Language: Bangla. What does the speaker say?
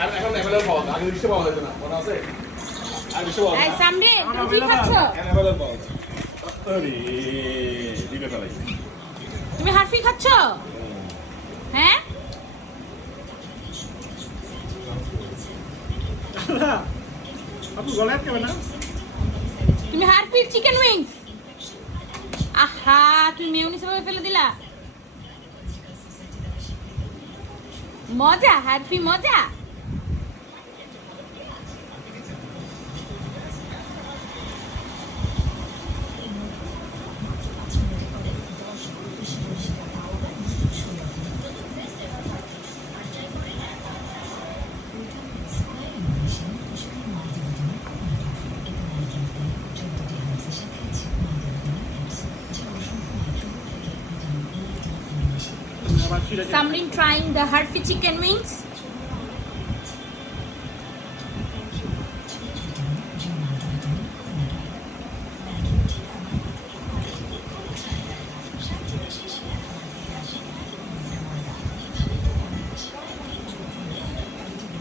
আর এখন অ্যাভেলেবল পাওয়া যায়, আগে বেশি পাওয়া যেত না, মনে আছে? আর বেশি পাওয়া যায় এই না। সামনে তুমি কি খাচ্ছ? অ্যাভেলেবল পাওয়া যায়। আরে দিবে ফেলাই। তুমি হারফি খাচ্ছ? হ্যাঁ? আপু গলায় আটকাবে না? তুমি হারফির চিকেন উইংস। আহা, তুমি মেয়োনিজ ভাবে ফেলে দিলা। মজা, হারফি মজা। Samrin trying the Harfi chicken wings.